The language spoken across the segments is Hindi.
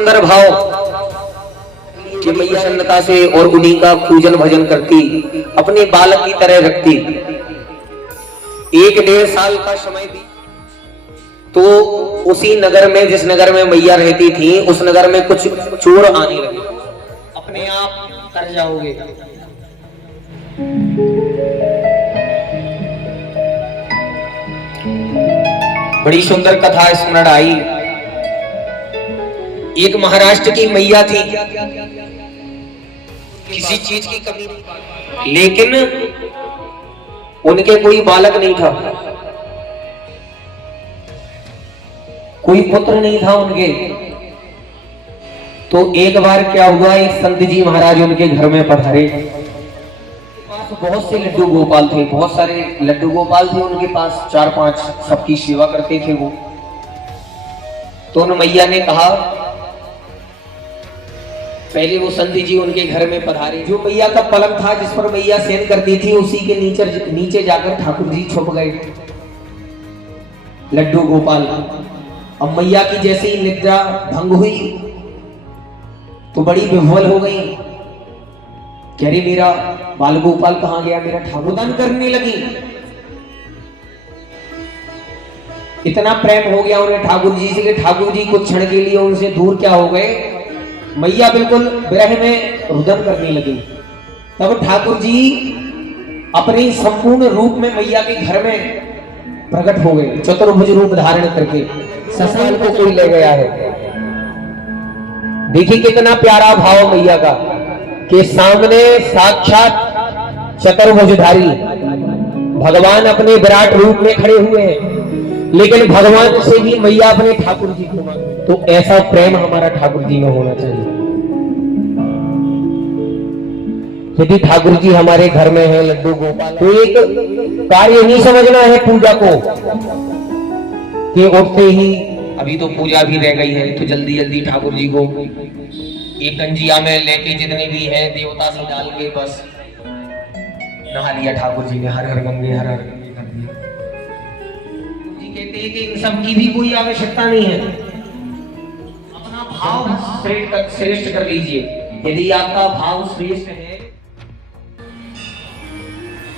सुंदर भाव कि मैया प्रसन्नता से और उन्हीं का पूजन भजन करती, अपने बालक की तरह रखती। 1-1.5 साल का समय भी तो उसी नगर में, जिस नगर में मैया रहती थी, उस नगर में कुछ चोर आने लगे। अपने आप कर जाओगे। बड़ी सुंदर कथा स्मरण आई। एक महाराष्ट्र की मैया थी, किसी चीज की कमी नहीं, लेकिन उनके कोई बालक नहीं था, कोई पुत्र नहीं था उनके। तो एक बार क्या हुआ, एक संत जी महाराज उनके घर में पधारे। बहुत से लड्डू गोपाल थे, बहुत सारे लड्डू गोपाल थे उनके पास, 4-5, सबकी सेवा करते थे वो। तो उन मैया ने कहा, पहले वो संत जी उनके घर में पधारे। जो मैया का पलंग था जिस पर मैया सेन करती थी, उसी के नीचे जाकर ठाकुर जी छुप गए, लड्डू गोपाल। अब मैया की जैसे ही निद्रा भंग हुई तो बड़ी विह्वल हो गई, कह रही मेरा बाल गोपाल कहां गया, मेरा ठाकुर। दान करने लगी, इतना प्रेम हो गया उन्हें ठाकुर जी से कि ठाकुर जी कुछ क्षण के लिए उनसे दूर क्या हो गए, मैया बिल्कुल विरह में रुदन करने लगी। तब ठाकुर जी अपने संपूर्ण रूप में मैया के घर में प्रकट हो गए, चतुर्भुज रूप धारण करके। ससुराल को कोई ले गया है। देखिए कितना प्यारा भाव मैया का, कि सामने साक्षात चतुर्भुजधारी भगवान अपने विराट रूप में खड़े हुए हैं, लेकिन भगवान से भी मैया अपने ठाकुर जी को मांगे। तो ऐसा प्रेम हमारा ठाकुर जी में होना चाहिए। यदि ठाकुर जी हमारे घर में है लड्डू गोपाल, तो एक कार्य नहीं समझना है पूजा को कि उठते ही, अभी तो पूजा भी रह गई है तो जल्दी जल्दी ठाकुर जी को एक गंजिया में लेके जितने भी है देवता से डाल के बस नहा लिया ठाकुर जी ने, हर हर गंगे हर हर गंगे कर दिया। जी कहते हैं कि इन सब की भी कोई आवश्यकता नहीं है, अपना भाव श्रेष्ठ कर लीजिए। यदि आपका भाव श्रेष्ठ है,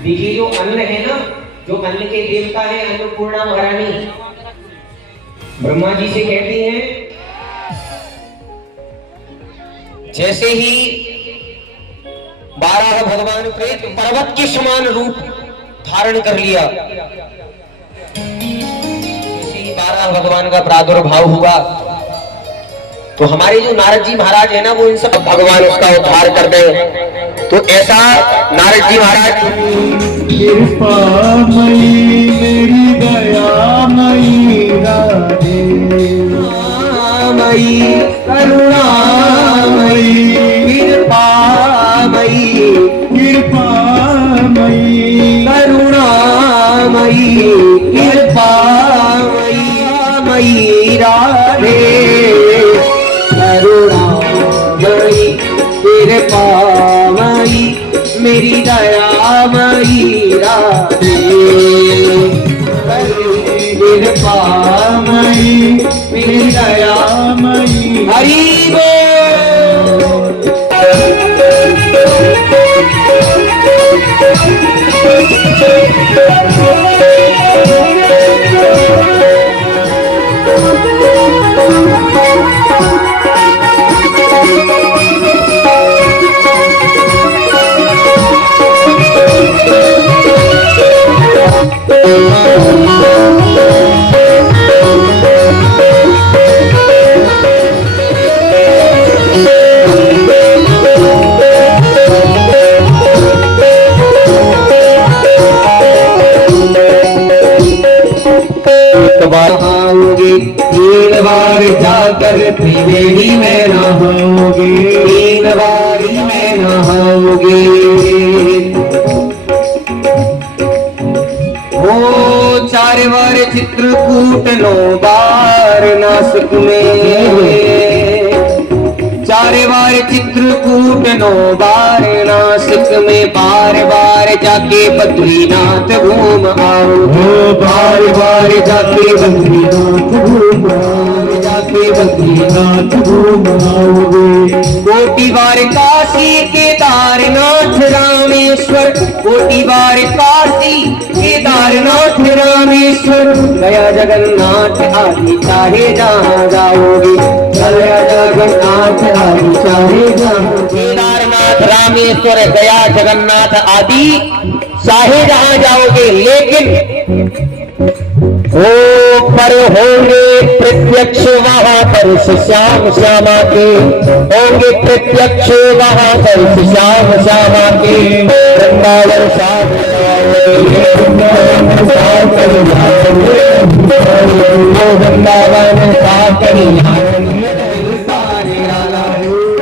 देखिए जो अन्न है ना, जो अन्न के देवता है अन्नपूर्णा महारानी, ब्रह्मा जी से कहती हैं, जैसे ही 12 भगवान प्रेत पर्वत के समान रूप धारण कर लिया, जैसे ही 12 भगवान का प्रादुर्भाव हुआ, तो हमारे जो नारद जी महाराज है ना, वो इन सब भगवान उसका उद्धार कर दे। तो ऐसा नारद जी महाराज, कृपा मई मेरी दया मई राधे, मई करुणा मई कृपा मई, कृपा मई करुणा मई कृपा मई राधे, करुणा मई कृपा मई मेरी दया मई राधे, कृपा मई मेरी दया मई। हरि बोल। नहाओगे 3 बार जाकर त्रिवेणी में नहाओगे, 3 बार में नहाओगे। वो 4 बार चित्रकूट, 9 बार नासिक में, 4 बार चित्रकूट, 9 बार नासिक में, बार बार जाके बद्रीनाथ घूम आओ, बार बार जाके बद्रीनाथ घूम आओ, जाके के बद्रीनाथ घूम आओगे। कोटि बार काशी केदारनाथ रामेश्वर, कोटि बार काशी केदारनाथ रामेश्वर, गया जगन्नाथ आदि चाहे जहाँ जाओगे। गया जगन्नाथ आदि चाहे जहाँ, केदारनाथ रामेश्वर गया जगन्नाथ आदि चाहे जहाँ जाओगे। लेकिन ओ पर होंगे प्रत्यक्ष वहाँ पर श्याम श्यामा के, होंगे प्रत्यक्ष वहाँ पर श्याम श्यामा के। वृंदावन साथ वृंदावन साथ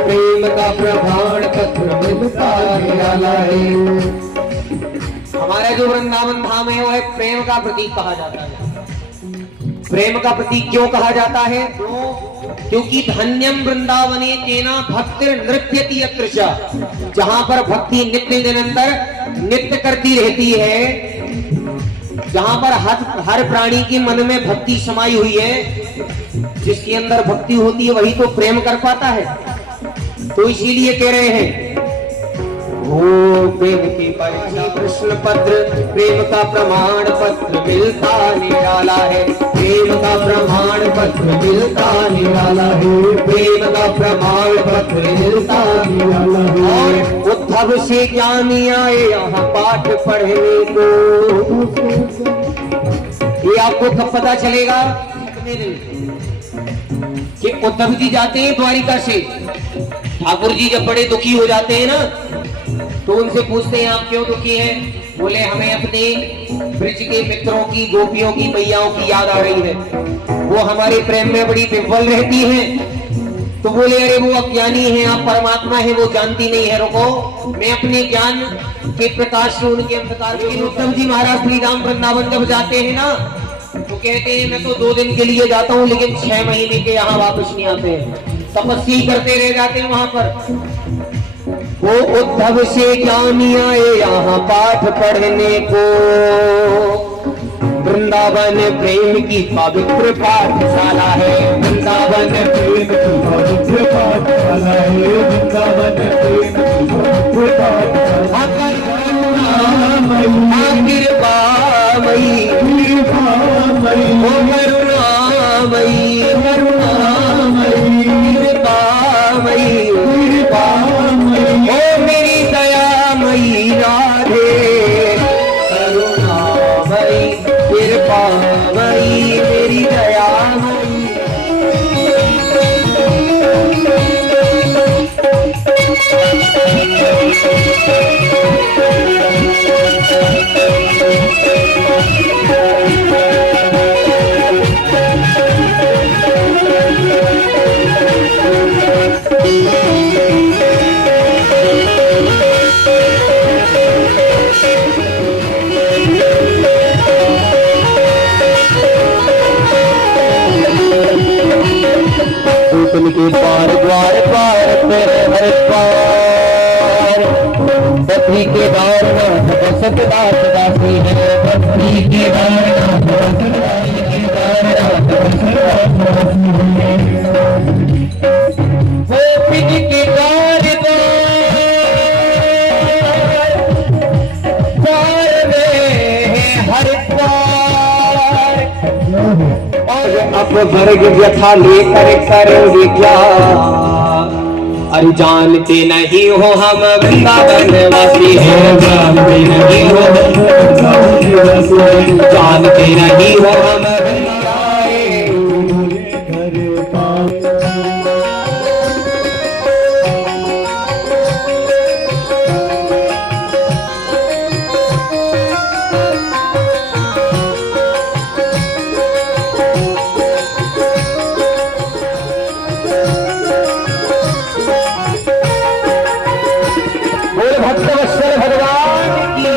प्रेम का प्रमाण पत्र मिलता निराला है। हमारा जो वृंदावन धाम है वह प्रेम का प्रतीक कहा जाता है। प्रेम का प्रतीक क्यों कहा जाता है? क्योंकि धन्यम वृंदावने तेना भक्ति नृत्यति यत्र च, जहां पर भक्ति नित्य निरंतर नृत्य करती रहती है, जहां पर हर प्राणी के मन में भक्ति समाई हुई है, जिसके अंदर भक्ति होती है वही तो प्रेम कर पाता है। तो इसीलिए कह रहे हैं ओ प्रेम की परीक्षा प्रश्न पत्र, प्रेम का प्रमाण पत्र मिलता निराला है। प्रेम का प्रमाण पत्र मिलता निराला है। प्रेम का प्रमाण पत्र मिलता निराला है। और उद्धव से ज्ञानी आए यहाँ पाठ पढ़ने को। ये आपको कब पता चलेगा कि उद्धव जी जाते हैं द्वारिका से। ठाकुर जी जब बड़े दुखी हो जाते हैं ना, तो उनसे पूछते हैं आप क्यों दुखी हैं? बोले हमें अपने ब्रज के मित्रों की, गोपियों की, मैयाओं की याद आ रही है, वो हमारे प्रेम में बड़ी विह्वल रहती हैं। तो बोले अरे वो अज्ञानी है, आप परमात्मा है, वो जानती नहीं है, रुको मैं अपने ज्ञान के प्रकाश से उनके अंधकार। लेकिन उद्धव जी महाराज श्री राम वृंदावन जब जाते हैं ना, तो कहते हैं मैं तो 2 दिन के लिए जाता हूँ, लेकिन 6 महीने के यहाँ वापस नहीं आते हैं, तपस्या करते रह जाते हैं वहां पर। वो उद्धव से ज्ञानी आए यहाँ पाठ पढ़ने को। वृंदावन प्रेम की पवित्र पाठशाला है। वृंदावन प्रेम की पवित्र पाठशाला है। वृंदावन प्रेम की पवित्र पाठशाला है। कृपामयी करुणामयी करुणामयी कृपामयी ओ मेरी दयामयी राधे, करुणामयी कृपामयी मेरी दयामयी। के द्वार द्वार द्वार तेरे हर द्वार, पृथ्वी के द्वार बसत दास दासी है। पृथ्वी के द्वार गोपी के द्वार द्वार में हर द्वार। और अब वर्ग व्यथा लेकर करोगे क्या? अरे जानते नहीं हो हम वृंदावन वासी हैं। जानते नहीं हो, जानते नहीं हो हम भक्तवत्सल भगवान की।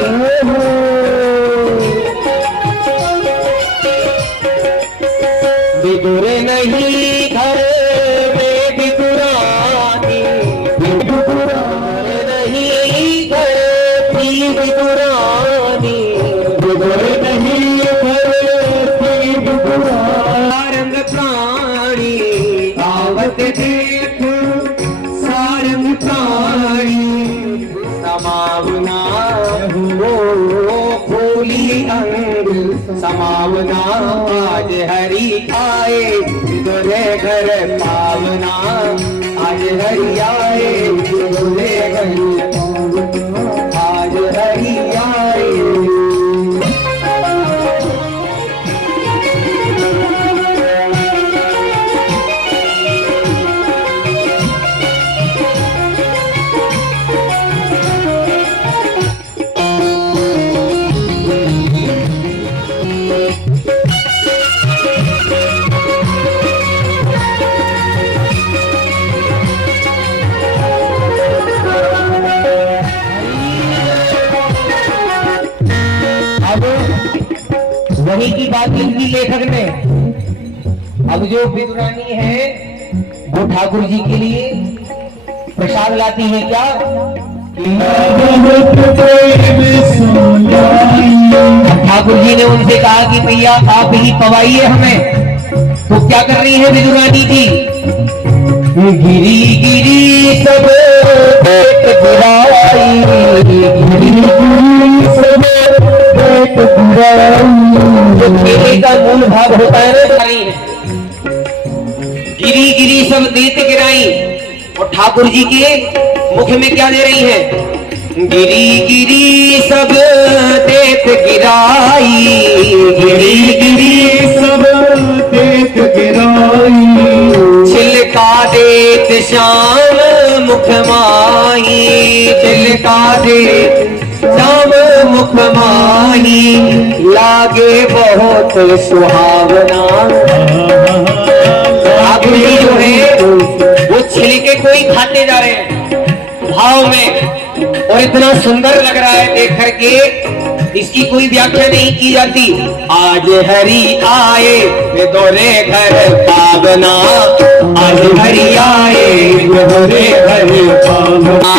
समावना आज हरि आए विदुरे घर पावना आज हरि आए विदुरे घर आज हरि आए। वही की बात लिखी लेखक ने। अब जो विदुरानी है वो ठाकुर जी के लिए प्रसाद लाती है क्या? ठाकुर जी ने उनसे कहा कि भैया आप ही पवाइए हमें। तो क्या कर रही है विदुरानी जी? गिरी गिरी सब पेट गिराई, गिरी गिरी सब पेट गिराई। जो केले का मूल भाग होता है ना सारी है। गिरी गिरी सब देत गिराई और ठाकुर जी के मुख में क्या दे रही है? गिरी गिरी सब देत गिराई, गिरी गिरी सब देत गिराई। छिलका देत श्याम मुख माही, छिलका देत श्याम मुख माही। लागे बहुत सुहावना। ठाकुर जी जो है वो छिलके को ही खाते जा रहे हैं भाव में, और इतना सुंदर लग रहा है देख करके, इसकी कोई व्याख्या नहीं की जाती। आज हरि आए विदुरे घर पावना, आज हरि आए विदुरे घर पावना,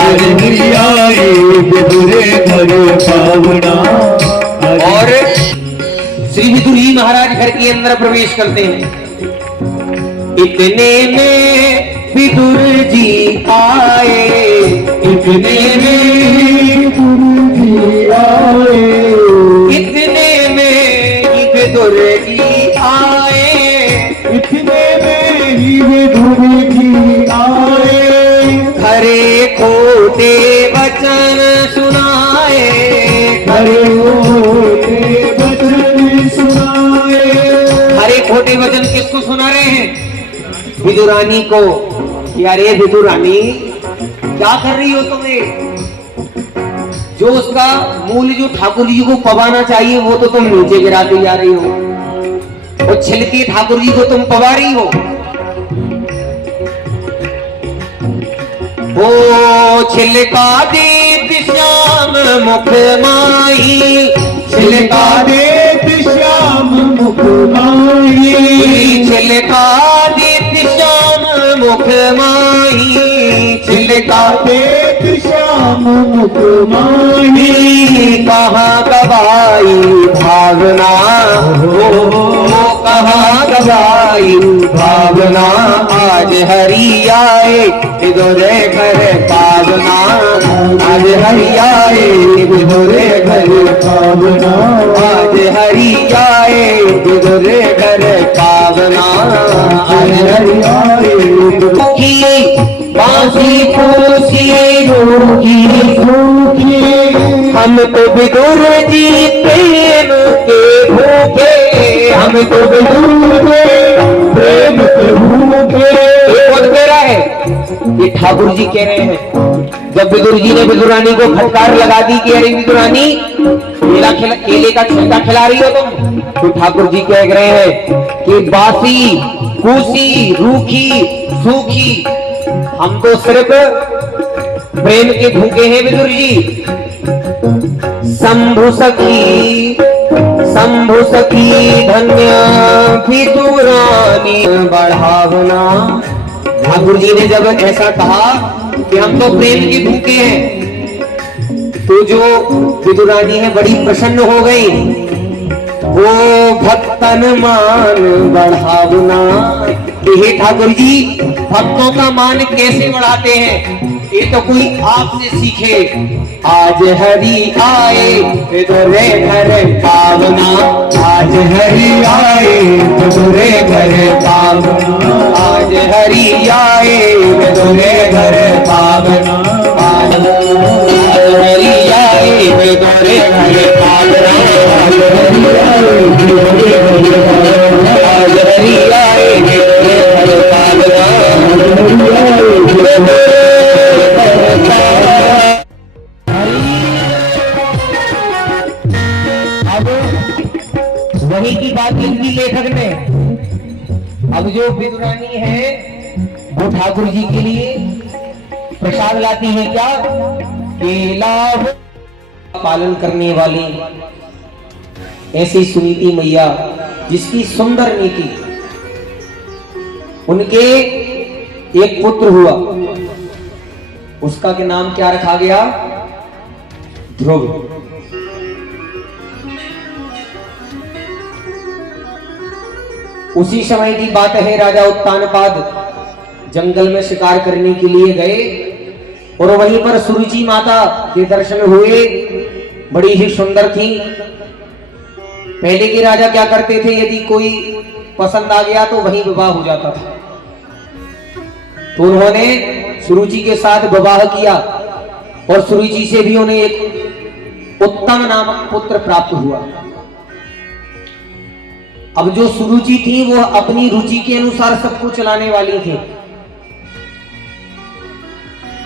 आज हरि आए विदुरे घर पावना। और श्री विदुर जी महाराज घर के अंदर प्रवेश करते हैं। इतने में विदुर जी आए, इतने में विदुर जी आए, इतने में ही विदुर जी आए, इतने में ही विदुर जी आए। खरे खोटे वचन सुनाए, खरे खोटे वचन सुनाए। खरे खोटे वचन किसको सुना रहे हैं? विदुरानी को। अरे विदुरानी क्या कर रही हो तुम्हें? जो उसका मूल जो ठाकुर जी को पवाना चाहिए वो तो तुम नीचे गिराते जा रही हो, और छिलके ठाकुर जी को तुम पवा रही हो। ओ छिलका देत श्याम मुख माही, छिलका देत श्याम मुख माही, छिलका देत श्याम मुख माही, छिलका देत श्याम मुख माही। कहाँ गवाई भावना, कहाँ गवाई भावना, आज हरि आए विदुरे घर पावना, आज हरि आए विदुरे घर पावना, आज हरि आए विदुरे घर पावना, आज हरि आए। बांसी फूसी रूखी सूखी, हम तो विदुर जी प्रेम के भूखे, हम तो विदुर प्रेम के भूखे। कौन कह रहा है? ये ठाकुर जी कह रहे हैं। जब विदुर जी ने विदुरानी को फटकार लगा दी कि अरे विदुरानी केले का छिलका खिला रही हो तुम, तो ठाकुर जी कह रहे हैं कि बासी कूसी रूखी सूखी, हम तो सिर्फ प्रेम के भूखे हैं विदुर जी। शंभु सखी धन्य विदुरानी बढ़ावना। ठाकुर जी ने जब ऐसा कहा कि हम तो प्रेम के भूखे हैं, तो जो विदुरानी है बड़ी प्रसन्न हो गई। वो भक्तन मान बढ़ावना। हे ठाकुर जी, भक्तों का मान कैसे बढ़ाते हैं, ये तो कोई आपसे सीखे। आज हरि आए विदुरे घर पावना, आज हरि आए मधुरे घर पावना, आज हरि आए मधुरे घर पावना, आज हरि आए मेरे घर पावना, आज हरि आए मेरे घर पावना। अब वही की बात लिखी लेखक ने। अब जो विदुरानी है वो ठाकुर जी के लिए प्रसाद लाती है, क्या केला पालन करने वाली ऐसी सुनीति मैया जिसकी सुंदर नीति। उनके एक पुत्र हुआ, उसका के नाम क्या रखा गया? ध्रुव। उसी समय की बात है, राजा उत्तानपाद जंगल में शिकार करने के लिए गए और वहीं पर सुरुचि माता के दर्शन हुए। बड़ी ही सुंदर थी। पहले के राजा क्या करते थे, यदि कोई पसंद आ गया तो वहीं विवाह हो जाता था। तो उन्होंने सुरुचि के साथ विवाह किया और सुरुचि से भी उन्हें एक उत्तम नामक पुत्र प्राप्त हुआ। अब जो सुरुचि थी वो अपनी रुचि के अनुसार सबको चलाने वाली थी।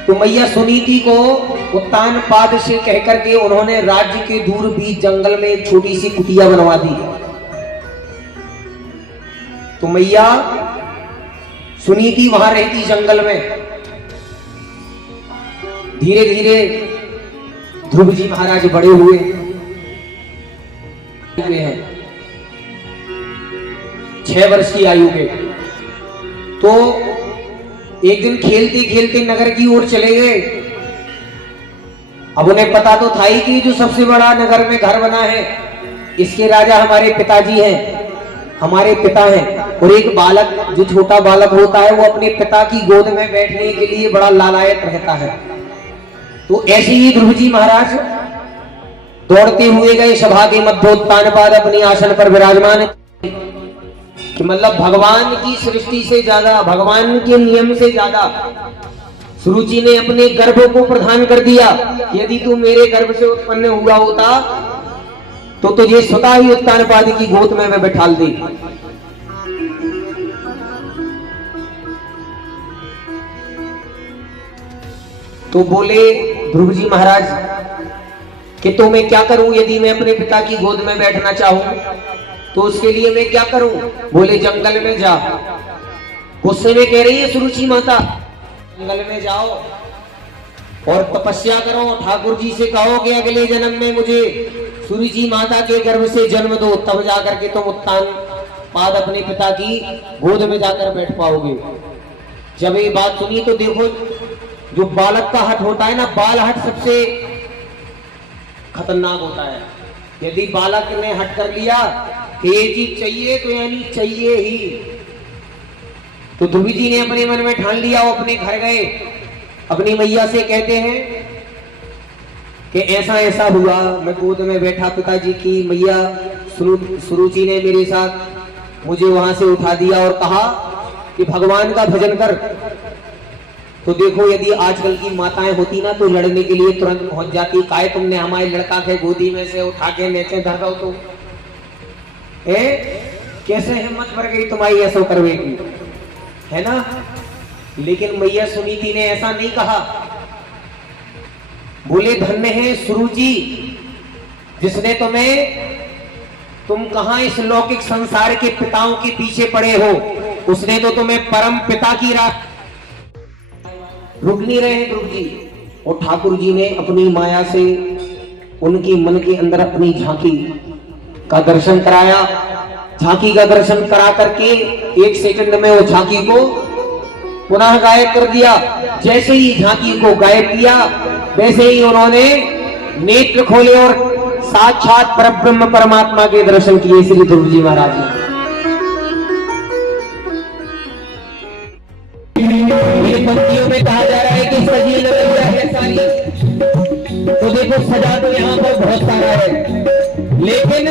तो मैया सुनीति को उत्तानपाद से कहकर के उन्होंने राज्य के दूर बीच जंगल में एक छोटी सी कुटिया बनवा दी। तो मैया सुनीति वहां रहती जंगल में। धीरे धीरे ध्रुव जी महाराज बड़े हुए हैं, 6 वर्ष की आयु के। तो एक दिन खेलते खेलते नगर की ओर चले गए। अब उन्हें पता तो था ही कि जो सबसे बड़ा नगर में घर बना है इसके राजा हमारे पिताजी हैं, हमारे पिता हैं। और एक बालक, जो छोटा बालक होता है, वो अपने पिता की गोद में बैठने के लिए बड़ा लालायत रहता है। तो ऐसे ही ध्रुव जी महाराज दौड़ते हुए गए सभा के मध्य। उत्तानपाद अपनी आसन पर विराजमान, कि मतलब भगवान की सृष्टि से ज्यादा, भगवान के नियम से ज्यादा सुरुचि ने अपने गर्भ को प्रदान कर दिया। यदि तू मेरे गर्भ से उत्पन्न हुआ होता तो तुझे स्वतः ही उत्तानपाद की गोद में मैं बैठाल दी। तो बोले ध्रुव जी महाराज कि तो मैं क्या करूं, यदि मैं अपने पिता की गोद में बैठना चाहूं तो उसके लिए मैं क्या करूं? बोले जंगल में जा। गुस्से में कह रही है सुरुचि माता, जंगल में जाओ और तपस्या करो, ठाकुर जी से कहो कि अगले जन्म में मुझे सुरुचि माता के गर्भ से जन्म दो, तब जाकर के तुम उत्तानपाद अपने पिता की गोद में जाकर बैठ पाओगे। जब ये बात सुनी तो देखो, जो बालक का हट होता है ना, बाल हट सबसे खतरनाक होता है। यदि बालक ने हट कर लिया कि ये चीज चाहिए तो यानी चाहिए ही। तो ध्रुव जी ने अपने मन में ठान लिया, वो अपने घर गए, अपनी मैया से कहते हैं कि ऐसा ऐसा हुआ, मैं गोद में बैठा पिताजी की, मैया सुरुचि ने मेरे साथ मुझे वहां से उठा दिया और कहा कि भगवान का भजन कर। तो देखो, यदि आजकल की माताएं होती ना तो लड़ने के लिए तुरंत पहुंच जाती। काहे तुमने हमारे लड़का के गोदी में से उठा के नीचे धर दो, तो कैसे हिम्मत बढ़ गई तुम्हारी ऐसा करवे की, है ना। लेकिन मैया सुनीति ने ऐसा नहीं कहा। बोले धन्य है सुरुचि जिसने तुम कहां इस लौकिक संसार के पिताओं के पीछे पड़े हो, उसने तो तुम्हें परम पिता की राह रुक नहीं रहे हैं ध्रुव जी। और ठाकुर जी ने अपनी माया से उनकी मन के अंदर अपनी झांकी का दर्शन कराया। झांकी का दर्शन करा करके 1 सेकंड में वो झांकी को पुनः गायब कर दिया। जैसे ही झांकी को गायब किया वैसे ही उन्होंने नेत्र खोले और साक्षात परब्रह्म परमात्मा के दर्शन किए श्री ध्रुव जी महाराज ने। पंक्तियों में कहा जा रहा है कि सजी लगा है सारी। तो देखो, सजा तो यहाँ पर बहुत सारा है, लेकिन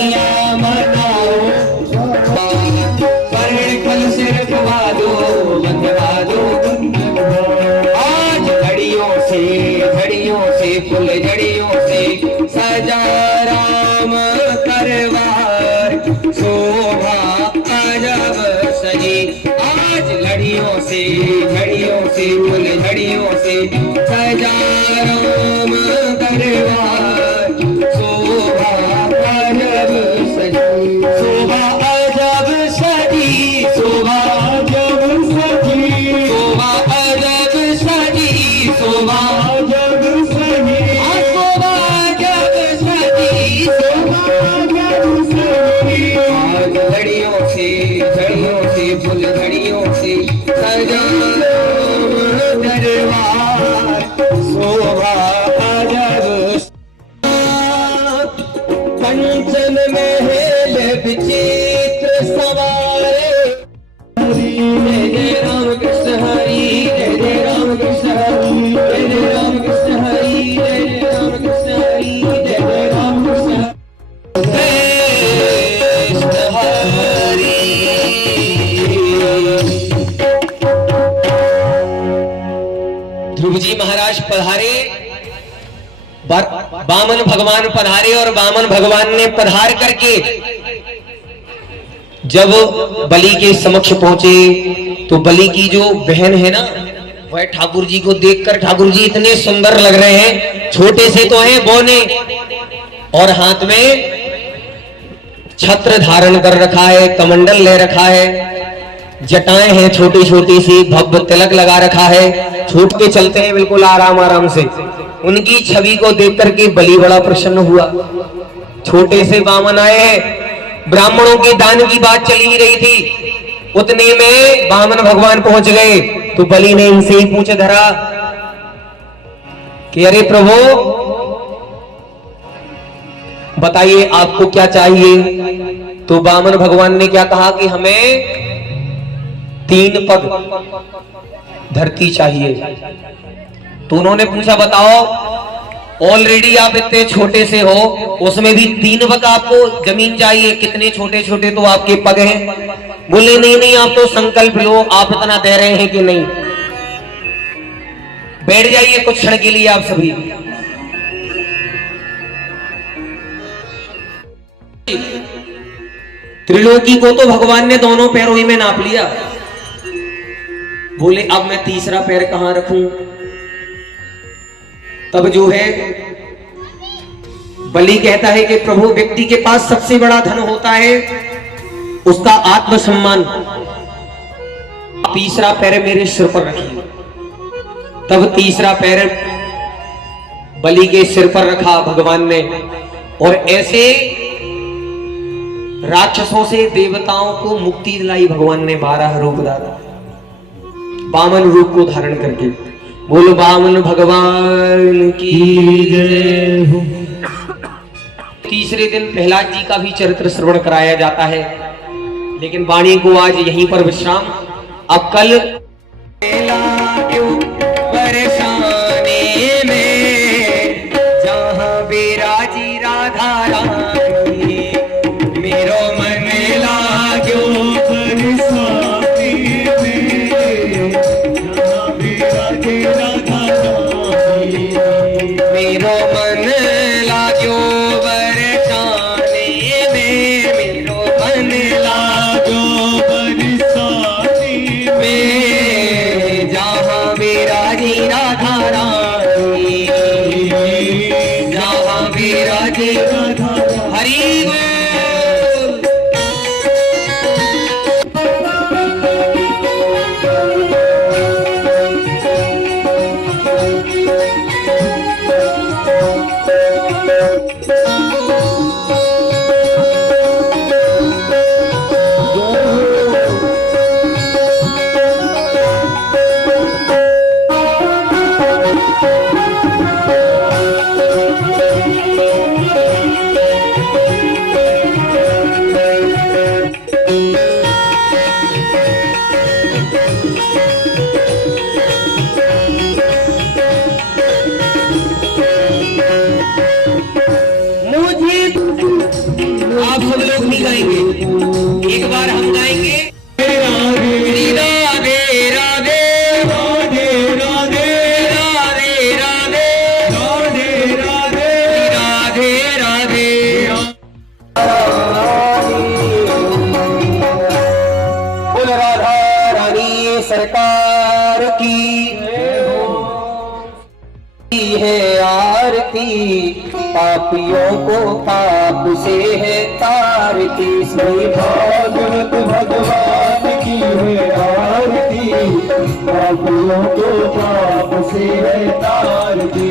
खुशियाँ मनाओ, स्वर्ण कलश रखवा दो, बंधवा दो। आज घड़ियों से फुल झड़ियों से सजा राम करवार, शोभा अजब सजी। आज लड़ियों से फुल झड़ियों से सजा राम करवार, शोभा अजब सजी, शोभा अजब सजी, शोभा अजब सजी, शोभा अजब सजी, शोभा अजब सजी, शोभा अजब सजी, शोभा अजब सजी। आज लड़ियों से फुल झड़ियों से सजा राम दरबार, शोभा अजब। कंचन महल विचित्र सवारे, जय जय राम कृष्ण हरि, जय जय राम कृष्ण हरि, जय जय राम कृष्ण हरि, जय जय राम कृष्ण हरि, जय जय राम कृष्ण हरि। ध्रुव जी महाराज पधारे, वामन भगवान पधारे और वामन भगवान ने पधार करके जब बलि के समक्ष पहुंचे तो बलि की जो बहन है ना, वह ठाकुर जी को देखकर, ठाकुर जी इतने सुंदर लग रहे हैं, छोटे से तो हैं बौने, और हाथ में छत्र धारण कर रखा है, कमंडल ले रखा है, जटाएं हैं छोटी छोटी सी, भव्य तिलक लगा रखा है, छूट के चलते हैं बिल्कुल आराम आराम से। उनकी छवि को देख करके बलि बड़ा प्रसन्न हुआ। छोटे से वामन आए हैं, ब्राह्मणों के दान की बात चली ही रही थी, उतने में वामन भगवान पहुंच गए। तो बलि ने इनसे ही पूछ धरा कि अरे प्रभु बताइए आपको क्या चाहिए। तो वामन भगवान ने क्या कहा कि हमें 3 पग धरती चाहिए। तो उन्होंने पूछा बताओ ऑलरेडी आप इतने छोटे से हो, उसमें भी 3 पग आपको जमीन चाहिए, कितने छोटे छोटे तो आपके पग हैं। बोले नहीं नहीं आप तो संकल्प लो, आप इतना दे रहे हैं कि नहीं। बैठ जाइए कुछ क्षण के लिए आप सभी। त्रिलोकी को तो भगवान ने दोनों पैरों ही में नाप लिया। बोले अब मैं तीसरा पैर कहां रखूं। तब जो है बलि कहता है कि प्रभु व्यक्ति के पास सबसे बड़ा धन होता है उसका आत्मसम्मान, तीसरा पैर मेरे सिर पर रखिए। तब तीसरा पैर बलि के सिर पर रखा भगवान ने, और ऐसे राक्षसों से देवताओं को मुक्ति दिलाई भगवान ने 12 रूप धारा, वामन रूप को धारण करके। बोलो वामन भगवान की जय हो। तीसरे दिन प्रहलाद जी का भी चरित्र श्रवण कराया जाता है, लेकिन वाणी को आज यहीं पर विश्राम। अब कल बरसाने में जहां विराजी राधा रानी, मेरो मन लाग्यो बरसाने में जहां विराजी राधा रानी, मेरो मन लाग्यो बरसाने में, मेरो मन लाग्यो बरसाने में, आप सब लोग भी गाएंगे। एक बार हम गाएंगे श्री राधे राधे राधे राधे राधे राधे राधे राधे राधे राधे। बोल राधा रानी सरकार की है आरती, पापियों को पाप से है तारती। श्री भागवत भगवान की है आरती, पापियों को पाप से है तारती।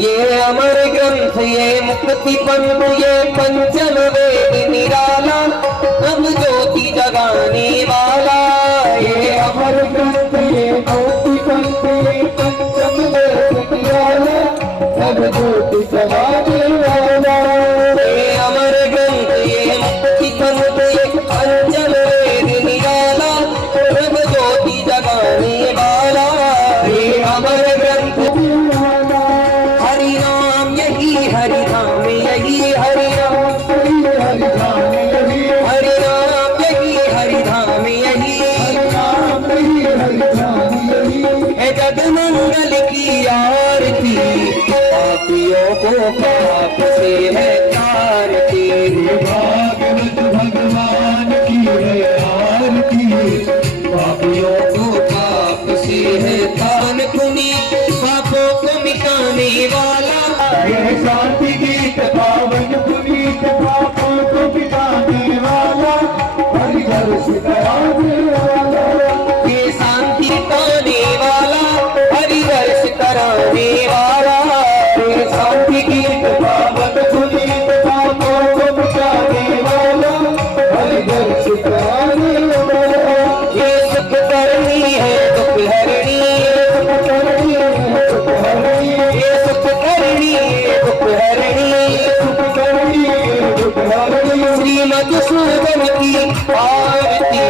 ये अमर ग्रंथ ये मुक्ति पंथ ये पंचम वेद निराला, अब ज्योति जगाने वाला। ये अमर ग्रंथ ये मुक्ति पंथ ये पंचम वेद निराला, सब ज्योति जगाने वाला। ये अमर ग्रंथ ये मुक्ति पंथ ये पंचम वेद निराला, अब ज्योति जगाने वाला। ये अमर ग्रंथ हरि नाम यही हरि धाम यही हरि नाम हरि धाम यही हरि नाम यही हरि धाम यही नाम नहीं, हरि धाम यही है जगमंगल की आरती, पापियों को पाप से है तारती। भागवत भगवान की है आरती, पापियों को पाप से है तान पुनीत, पापों को मिटाने वाला। यह शांति गीत पावन पुनीत, पापों को मिटाने वाला, हरि दर्श कराने वाला। ये शांति पाने वाला हरि वर्ष कराने वाला। यह शांति गीत पावन पुनीत, पापों को मिटाने वाला, हरि दर्श कराने वाला। ये सुख करनी है दुख हरणी, ये सुख करनी है दुख हरणी। श्री मधुसूदन की आरती,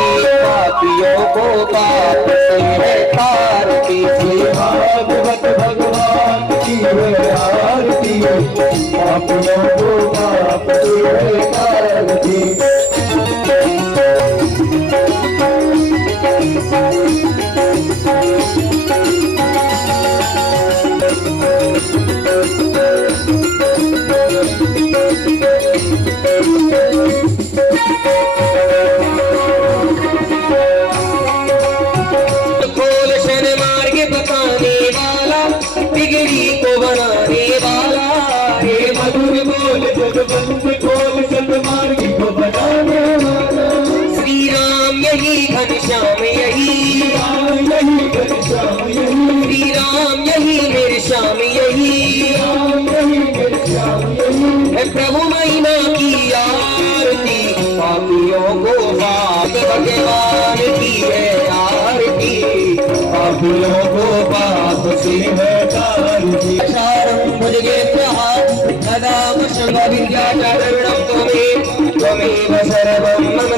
पापियों को पाप से है तारती। भागवत भगवान की है आरती, पापियों को पाप से है तारती। खोल शन मार्ग बताने वाला, बिगड़ी को बनाने वाला। हे मधुर बोल जगबंद खोल सतमार्ग को बनाने वाला। श्री राम यही घनश्याम यही, राम यही घनश्याम यही, श्री राम यही मेरे श्याम यही। राम यही घनश्याम यही। है प्रभु महिमा की आरती, पापियों को पाप भगवान की है आरती, पापियों को पाप से है तारती। चारं भुजगेभ्यः सदा वशं विद्याचारणं त्वमेव सर्वं मम